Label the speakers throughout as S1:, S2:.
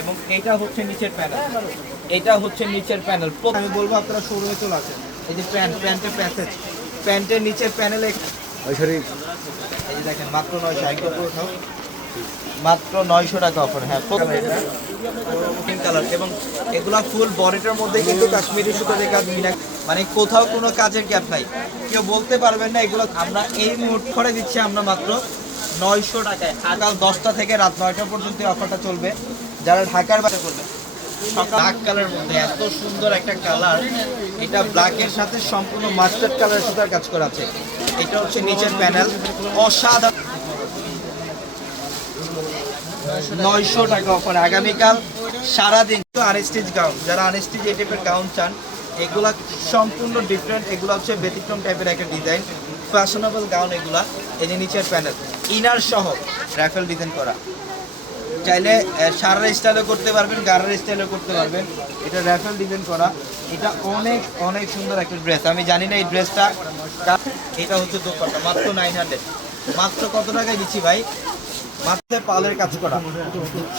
S1: এবং এটা হচ্ছে নিচের প্যানেল এটা হচ্ছে নিচের প্যানেল আমি বলব আপনারা শোরুমে চলে আসেন। এই যে প্যান্ট প্যান্টের প্যাসেজ প্যান্টের নিচের প্যানেলে এই যে দেখেন মাত্র নয়শো একদম। মাত্র নয়শো টাকা অফার হ্যাঁ পিঙ্ক কালার এবং এগুলা ফুল বডিটার মধ্যে কিন্তু কাশ্মীরি সুতোতে কাজ মিনা মানে কোথাও কোনো কাজের গ্যাপ নাই। কেউ বলতে পারবেন না এগুলো আমরা এই মুহূর্তে করে দিচ্ছি আমরা মাত্র নয়শো টাকায়। আগাল দশটা থেকে রাত নয়টা পর্যন্ত অফারটা চলবে। যারা ঢাকার বাইরে করবে। মধ্যে এত সুন্দর একটা কালার এটা ব্ল্যাকের সাথে সম্পূর্ণ মাস্টার্ড কালার সুতার কাজ করা আছে। এটা হচ্ছে নিচের প্যানেল অসাধারণ। নয়শো টাকা অফার আগামীকাল গাউন যারা এই টাইপের গাউন চান, এগুলা সম্পূর্ণ ডিফারেন্ট এগুলো হচ্ছে ব্যতিক্রম টাইপের একটা ডিজাইন ফ্যাশনেবল গাউন এগুলা এই যে নিচের প্যানেল ইনার সহ। র্যাফেল ডিজাইন করা। চাইলে সারার স্টাইলও করতে পারবেন গারার স্টাইলও করতে পারবেন। এটা র্যাফেল ডিজাইন করা। এটা অনেক অনেক সুন্দর একটা ড্রেস আমি জানি না এই ড্রেসটা এটা হচ্ছে দোপাট্টা মাত্র নাইন হান্ড্রেড মাত্র কত টাকায় দিচ্ছি ভাই? মাত্র পালের কাজ করা।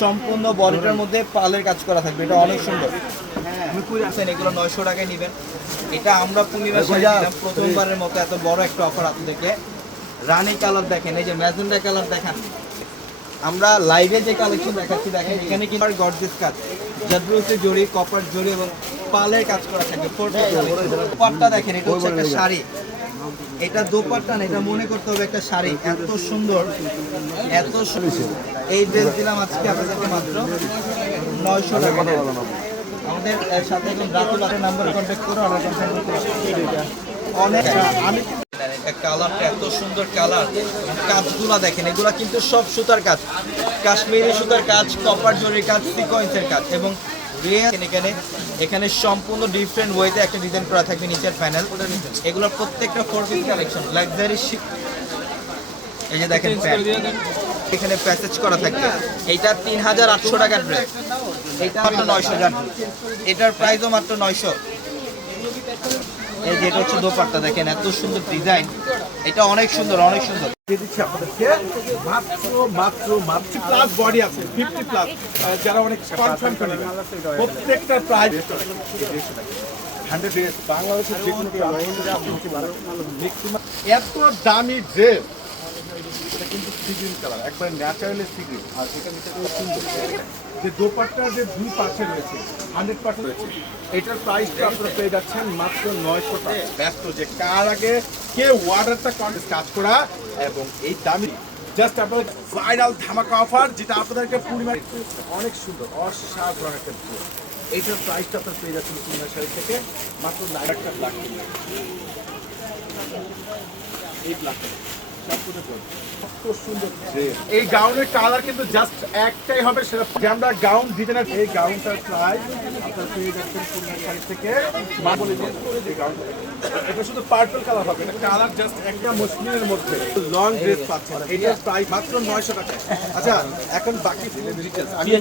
S1: সম্পূর্ণ বডিটার মধ্যে পালের কাজ করা থাকবে। এটা অনেক সুন্দর। আছেন এগুলো নয়শো টাকায় নেবেন। এটা আমরা পূর্ণিমা প্রথমবারের মতো এত বড় একটা অফার আপনাদেরকে। রানি কালার দেখেন এই যে ম্যাজেন্ডা কালার দেখান। আমরা লাইভে যে কালেকশন দেখাচ্ছি দেখেন এখানে কিন্তু গর্জেস কাজ জাদরুসে জড়ি কপার জড়ি এবং পালের কাজ করা থাকে দোপাট্টা দেখেন এটা হচ্ছে একটা শাড়ি। এটা দোপাট্টা না এটা মনে করতে হবে একটা শাড়ি। এত সুন্দর এত সুন্দর। এই ড্রেস দিলাম আজকে আপনাদেরকে মাত্র নয়শো টাকা। আমাদের সাথে এখন রাতুল নাম্বার কন্ট্যাক্ট করে অর্ডার কনফার্ম করতে অনেক আমি কালারটা এত সুন্দর কালার কাজগুলা দেখেন, এগুলা কিন্তু সব সুতার কাজ। কাশ্মীরি সুতার কাজ কপার জরির কাজ সিকোয়েন্সের কাজ। এবং এখানে এখানে সম্পূর্ণ ডিফারেন্ট ওয়েতে একটা ডিজাইন করা থাকবে নিচের প্যানেল এগুলোর প্রত্যেকটা ফোর পিস কালেকশন লাক্সারি এই যে দেখেন এখানে প্যাসেজ করা থাকবে। এইটা তিন হাজার আটশো টাকার ড্রেস এইটা মাত্র নয়শো এটার প্রাইসও মাত্র নয়শো। এই যে এটা হচ্ছে দোপাট্টা দেখেন এত সুন্দর ডিজাইন এটা অনেক সুন্দর অনেক সুন্দর।
S2: দিচ্ছি আপনাদেরকে। মাত্র মাত্র মাত্র প্লাস বডি আছে ফিফটি প্লাস যারা অনেক কনফার্ম করে প্রত্যেকটা প্রাইস হান্ড্রেড বাংলাদেশের যে কোনো এত দামি ড্রেস এটা কিন্তু সিগ্রিন কালার একবার ন্যাচারালি সিগ্রিন আর এটা নিচে যে দোপাট্টা যে দুই পাশে রয়েছে হান্ড্রেড পার্সেন্ট রয়েছে। এটার প্রাইসটা আপনারা পেয়ে যাচ্ছেন মাত্র নয়শো টাকা। ব্যস্ত যে কার আগে? কে ওয়ার্ডারটা কাজ করা? এবং এই দামি জাস্ট আপনাদের ভাইরাল ধামাকা অফার যেটা আপনাদেরকে পূর্ণিমা অনেক সুন্দর অসাধারণ একটা এইটার প্রাইসটা আপনার পেয়ে যাচ্ছেন পূর্ণিমা শাড়ি থেকে মাত্র লাখ ব্ল্যাক এই ব্ল্যাক এই গাউনের কালার কিন্তু জাস্ট একটাই হবে, সেটা গাউন বলে দিন এই কালার জাস্ট একটা মধ্যে। লং ড্রেস মাত্র নয়শো টাকা আচ্ছা এখন বাকি আমি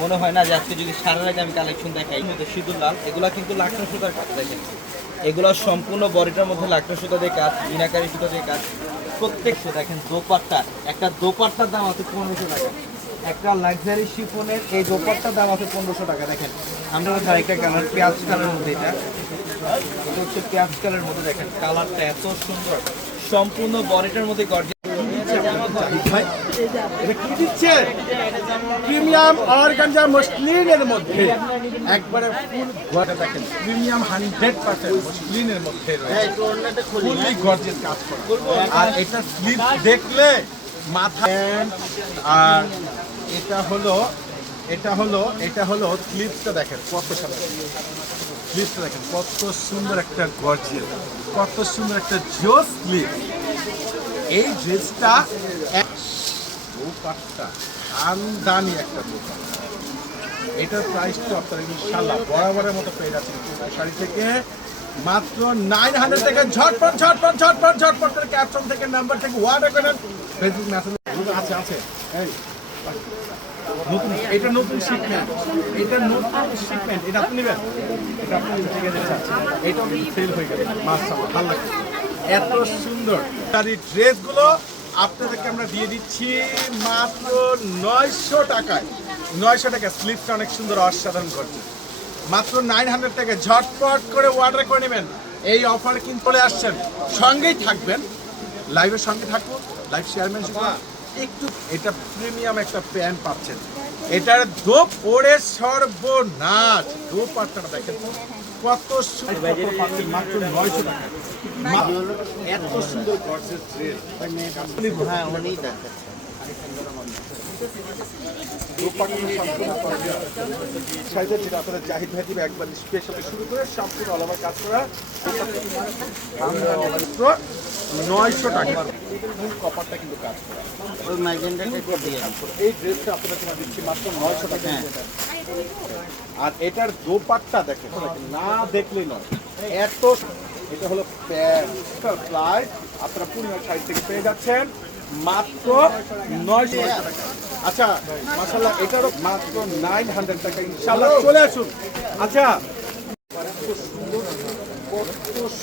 S1: মনে হয় না যে আজকে যদি সারা রাত আমি কালেকশন দেখাই সিঁদুর লাল, এগুলা কিন্তু লাকড়া সুতার কাজ, দেখেন। এগুলো সম্পূর্ণ বডিটার মধ্যে লাকড়া সুতা দিয়ে কাজ মিনাকারি সুতা দিয়ে কাজ প্রত্যেক সে দেখেন দোপাট্টা। একটা দোপাট্টার দাম আছে পনেরোশো টাকা। একটা লাক্সারি শিফনের এই দোপাট্টার দাম আছে পনেরোশো টাকা, দেখেন। আমরা আরেকটা কালার পেঁয়াজ কালার মধ্যে এটা হচ্ছে পেঁয়াজ কালার মধ্যে দেখেন কালারটা এত সুন্দর। সম্পূর্ণ বডিটার মধ্যে গর্জে
S2: এটা কি দিচ্ছে প্রিমিয়াম অর্গানজা মসলিনের মধ্যে। একবারে ফুল দেখেন প্রিমিয়াম হান্ড্রেড পার্সেন্ট মসলিনের মধ্যে রয়েছে। ফুললি গর্জেস কাজ করা। আর এটা স্লিপ দেখলে মাথা আর এটা হলো এটা হলো এটা হলো স্লিপসটা দেখেন কত সাদা দেখেন কত সুন্দর একটা গর্জিয়াস কত সুন্দর একটা জোস স্লিপ। এই ড্রেসটা দোপাট্টা আমদানি একটা দোপাট্টা এটার প্রাইস তো আপনারা ইনশাল্লাহ বরাবরের মতো পেয়ে যাচ্ছেন শাড়ি থেকে। মাত্র নাইন হান্ড্রেড থেকে ঝটপট ঝটপট ঝটপট ঝটপট করে ক্যাপশন থেকে নাম্বার থেকে ওয়ার্ড করেন ফেসবুক মেসেজ আছে আছে। এই, নতুন, এটা নতুন শিপমেন্ট এটা নতুন শিপমেন্ট এটা আপনি নেবেন। এটা আপনি ঠিক আছে কিন্তু সেল হয়ে গেছে। মাশাআল্লাহ, ভালো লাগে এত সুন্দর। আর এই ড্রেসগুলো আপনাদেরকে আমরা দিয়ে দিচ্ছি মাত্র নয়শো টাকায়। নয়শো টাকা স্লিপটা অনেক সুন্দর, অসাধারণ করছে। মাত্র নাইন হান্ড্রেড টাকা ঝটপট করে অর্ডার করে নেবেন। এই অফার কিন্তু চলে আসছেন। সঙ্গেই থাকবেন। লাইভের সঙ্গে থাকুন লাইভ শেয়ারম্যান একটু এটা প্রিমিয়াম একটা প্যান্ট পাচ্ছেন। এটার দোপ ওরে সর্বনাশ। দোপ আপনারা দেখেন। কত মাত্র নয়শো টাকা এত সুন্দর
S1: হ্যাঁ উনিই দেখাচ্ছে
S2: সাইজের যেটা আপনারা জাহিদ ভাই দিবে একবার স্পেশালি শুরু করে সম্পূর্ণ অল ওভার কাজ করা নয়শো টাকা মূল কপারটা কিন্তু কাজ করা এই ড্রেসটা আপনাদের জন্য দিচ্ছি মাত্র নয়শো টাকা আর এটার দোপাট্টা দেখেন না দেখলেই নয়। এত, এটা হলো প্রায় আপনারা পূর্ণিমা সাইড থেকে পেয়ে যাচ্ছেন, মাত্র টাকা। আচ্ছা মাসাল্লাহ এটারও মাত্র নাইন হান্ড্রেড টাকা। ইনশাল্লাহ চলে আসুন। আচ্ছা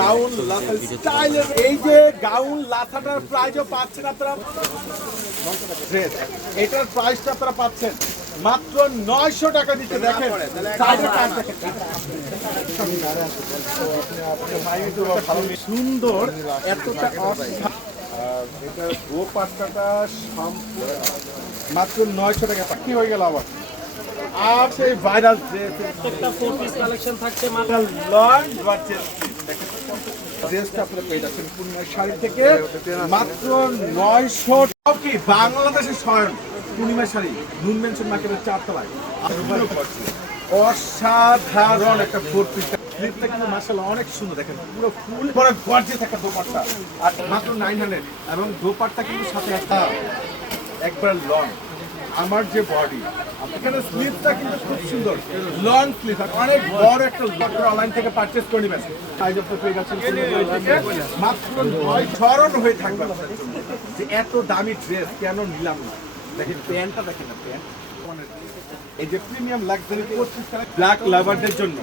S2: গাউন স্টাইলের এই যে গাউন লাথাটার প্রাইজও পাচ্ছেন আপনারা। ড্রেস এটার প্রাইসটা আপনারা পাচ্ছেন। মাত্র নয়শো টাকা দিতে দেখেন। সুন্দর এতটা এটা গো পাট্টাটা মাত্র নয়শো টাকা। কি হয়ে গেল আবার? আর সেই ভাইরাল ড্রেস
S3: একটা ফোর পিস কালেকশন থাকছে মাত্র।
S2: লং বাচ্চা ড্রেসটা আপনারা পেয়ে যাচ্ছেন পূর্ণিমার শাড়ি থেকে মাত্র নয়শো কি বাংলাদেশের স্বয়ং পূর্ণিমার শাড়ি নুন মেনশন মার্কেটের চারতলায়। অসাধারণ একটা ফোর পিস স্লিপটা কিন্তু মাসাল্লাহ অনেক সুন্দর দেখেন পুরো ফুল পরে গর্জে থাকা দোপাট্টা। আর মাত্র নাইন হান্ড্রেড এবং দোপাট্টা কিন্তু সাথে একটা একবার লং আমার যে বডি এখানে স্লিপটা কিন্তু খুব সুন্দর। লং স্লিপ অনেক বড় একটা অনলাইন থেকে পারচেজ করে নেবেন। সাইজ অফ মাত্র নয় স্মরণ হয়ে থাকবে যে এত দামি ড্রেস কেন নিলাম না? দেখেন প্যান্টটা দেখেন না প্যান্ট এই যে প্রিমিয়াম লাক্সারি পঁচিশ ব্ল্যাক লাভারদের জন্য।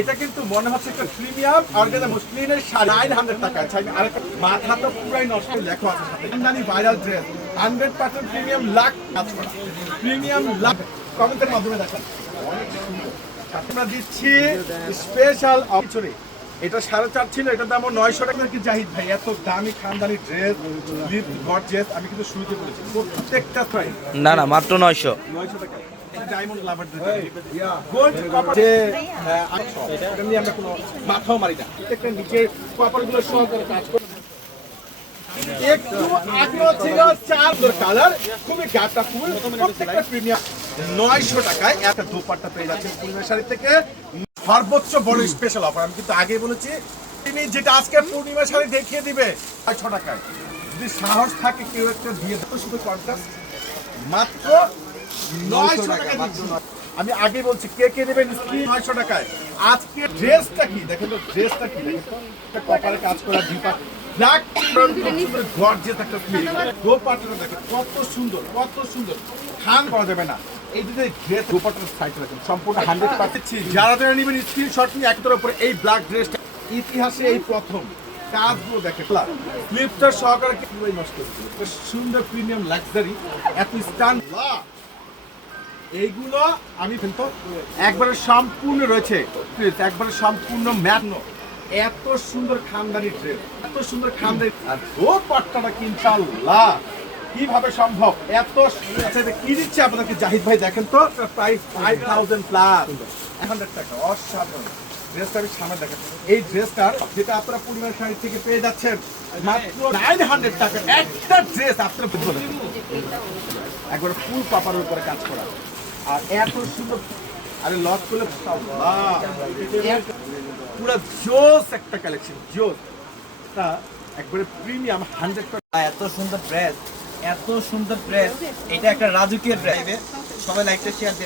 S2: এটা কিন্তু মনে হচ্ছে একটা প্রিমিয়াম অর্গানা মুসলিমের নাইন হান্ড্রেড টাকা মাথা তো পুরাই নষ্ট লেখা আছে জানি viral dress hundred percent premium lakh কাজ করা। প্রিমিয়াম লাখ কমেন্টের মাধ্যমে দেখেন। অনেক আমরা দিচ্ছি স্পেশাল অপশনে এটা সাড়ে চার ছিল এটার দাম নয়শো টাকা। কি জাহিদ ভাই এত দামি খানদানি ড্রেস লিপ গর্জেস আমি কিন্তু শুরুতে বলেছি প্রত্যেকটা প্রাইস
S1: না না মাত্র নয়শো।
S2: নয়শো টাকা। ডায়মন্ড লাভার গোল্ড কপার যে আহ, আটশো, এটা নিয়ে আমরা কোনো মাথাও মারি না। প্রত্যেকটা নিচের কপারগুলো সহকারে কাজ একটু ছিল চার কালার খুবই গাটা ফুল প্রত্যেকটা প্রিমিয়াম নয়শো টাকায় একটা দোপাট্টা পেয়ে যাচ্ছেন পূর্ণিমা শাড়ি থেকে। সর্বোচ্চ বড় স্পেশাল অফার আমি কিন্তু আগে বলেছি তিনি যেটা আজকে পূর্ণিমা শাড়ি দেখিয়ে দিবে ছয়শো টাকায়। যদি সাহস থাকে কেউ একটা দিয়ে দেবো। শুধু কন্ট্রাস্ট মাত্র নয়শো টাকা আমি আগে বলছি কে কে দেবেন নয়শো টাকায়। আজকে ড্রেসটা কি? দেখেন তো ড্রেসটা কি? দেখেন কপারে কাজ করা ডিপা ব্ল্যাক গর্জেস একটা স্লিপ দোপাট্টাটা দেখেন কত সুন্দর কত সুন্দর। খান করা যাবে না। এই যে ড্রেস দোপাট্টার সাইড দেখেন সম্পূর্ণ হান্ড্রেড পার্সেন্ট যারা যারা নেবেন স্ক্রিনশট নিয়ে উপরে এই ব্ল্যাক ড্রেসটা ইতিহাসে এই প্রথম। কাজগুলো দেখে। স্লিপটার সহকারে পুরোই নষ্ট হচ্ছে সুন্দর প্রিমিয়াম লাক্সারি এত স্টান। এইগুলো আমি কিন্তু একবারে সম্পূর্ণ রয়েছে। একবারে সম্পূর্ণ ম্যাটনো এত সুন্দর খানদানি ড্রেস এত সুন্দর খানদানি আর ও পাট্টাটা ইনশাআল্লাহ, কীভাবে সম্ভব? এত আচ্ছা কি দিচ্ছে আপনাদেরকে? জাহিদ ভাই, দেখেন তো price five thousand plus hundred টাকা, অসাধারণ। ড্রেসটা আমি সামনে দেখেন এই ড্রেসটার যেটা আপনারা পরিবার শাড়ি থেকে পেয়ে যাচ্ছেন, মাত্র নাইন হান্ড্রেড টাকা। একটা ড্রেস আপনারা। একবার ফুল পাপার উপরে কাজ করা। আর এত সুন্দর আরে লক করলে পুরো জোস একটা কালেকশন জোস। তা একবারে প্রিমিয়াম হান্ড্রেড
S1: এত সুন্দর ড্রেস এত সুন্দর ড্রেস এটা একটা রাজকীয় ড্রেস সবাই লাইকটা শেয়ার